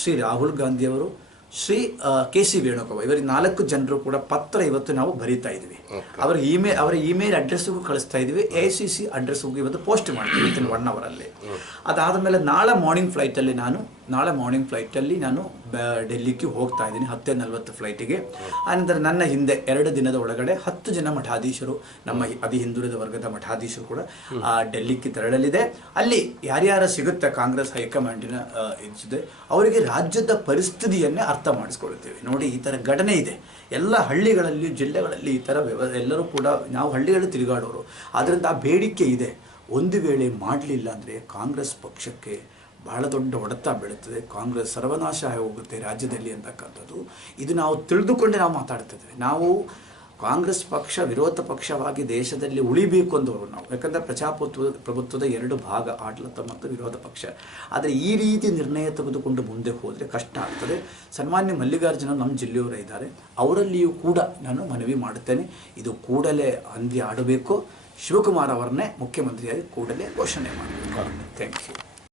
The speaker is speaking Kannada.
ಶ್ರೀ ರಾಹುಲ್ ಗಾಂಧಿಯವರು, ಶ್ರೀ ಕೆ ಸಿ ವೇಣುಗೋಪಾಲ್, ಇವರಿಗೆ 4 ಜನರು ಕೂಡ ಪತ್ರ ಇವತ್ತು ನಾವು ಬರೀತಾ ಇದ್ವಿ. ಅವರ ಇಮೇಲ್ ಅಡ್ರೆಸ್ಗೂ ಕಳಿಸ್ತಾ ಇದ್ವಿ, AICC ಅಡ್ರೆಸ್ಗೂ ಇವತ್ತು ಪೋಸ್ಟ್ ಮಾಡ್ತೀವಿ ವಿತಿನ್ 1 ಅವರಲ್ಲಿ. ಅದಾದ ಮೇಲೆ ನಾಳೆ ಮಾರ್ನಿಂಗ್ ಫ್ಲೈಟಲ್ಲಿ ನಾನು ಡೆಲ್ಲಿಗೆ ಹೋಗ್ತಾ ಇದ್ದೀನಿ, 10:40 ಫ್ಲೈಟಿಗೆ. ಆನಂತರ ನನ್ನ ಹಿಂದೆ 2 ದಿನದ ಒಳಗಡೆ 10 ಜನ ಮಠಾಧೀಶರು, ನಮ್ಮ ಹಿಂದುಳಿದ ವರ್ಗದ ಮಠಾಧೀಶರು ಕೂಡ ಡೆಲ್ಲಿಗೆ ತೆರಳಲಿದೆ. ಅಲ್ಲಿ ಯಾರ್ಯಾರು ಸಿಗುತ್ತೆ ಕಾಂಗ್ರೆಸ್ ಹೈಕಮಾಂಡಿನ ಇದೆ ಅವರಿಗೆ ರಾಜ್ಯದ ಪರಿಸ್ಥಿತಿಯನ್ನೇ ಅರ್ಥ ಮಾಡಿಸ್ಕೊಳ್ತೇವೆ. ನೋಡಿ, ಈ ಥರ ಘಟನೆ ಇದೆ ಎಲ್ಲ ಹಳ್ಳಿಗಳಲ್ಲಿ, ಜಿಲ್ಲೆಗಳಲ್ಲಿ. ಈ ಥರ ಎಲ್ಲರೂ ಕೂಡ ನಾವು ಹಳ್ಳಿಗಳಲ್ಲಿ ತಿರುಗಾಡೋರು. ಆದ್ದರಿಂದ ಆ ಬೇಡಿಕೆ ಇದೆ. ಒಂದು ವೇಳೆ ಮಾಡಲಿಲ್ಲ ಅಂದರೆ ಕಾಂಗ್ರೆಸ್ ಪಕ್ಷಕ್ಕೆ ಬಹಳ ದೊಡ್ಡ ಹೊಡೆತ ಬೀಳುತ್ತದೆ, ಕಾಂಗ್ರೆಸ್ ಸರ್ವನಾಶ ಹೋಗುತ್ತೆ ರಾಜ್ಯದಲ್ಲಿ ಅಂತಕ್ಕಂಥದ್ದು. ಇದು ನಾವು ತಿಳಿದುಕೊಂಡೇ ನಾವು ಮಾತಾಡ್ತಿದ್ದೇವೆ. ನಾವು ಕಾಂಗ್ರೆಸ್ ಪಕ್ಷ ವಿರೋಧ ಪಕ್ಷವಾಗಿ ದೇಶದಲ್ಲಿ ಉಳಿಬೇಕು ಅಂದವರು ನಾವು. ಯಾಕಂದರೆ ಪ್ರಭುತ್ವದ 2 ಭಾಗ, ಆಡಳಿತ ಮತ್ತು ವಿರೋಧ ಪಕ್ಷ. ಆದರೆ ಈ ರೀತಿ ನಿರ್ಣಯ ತೆಗೆದುಕೊಂಡು ಮುಂದೆ ಹೋದರೆ ಕಷ್ಟ ಆಗ್ತದೆ. ಸನ್ಮಾನ್ಯ ಮಲ್ಲಿಕಾರ್ಜುನ ನಮ್ಮ ಜಿಲ್ಲೆಯವರೇ ಇದ್ದಾರೆ, ಅವರಲ್ಲಿಯೂ ಕೂಡ ನಾನು ಮನವಿ ಮಾಡುತ್ತೇನೆ, ಇದು ಕೂಡಲೇ ಅಂದಿ ಆಡಬೇಕು. ಶಿವಕುಮಾರ್ ಅವರನ್ನೇ ಮುಖ್ಯಮಂತ್ರಿಯಾಗಿ ಕೂಡಲೇ ಘೋಷಣೆ ಮಾಡಬೇಕು. Thank you.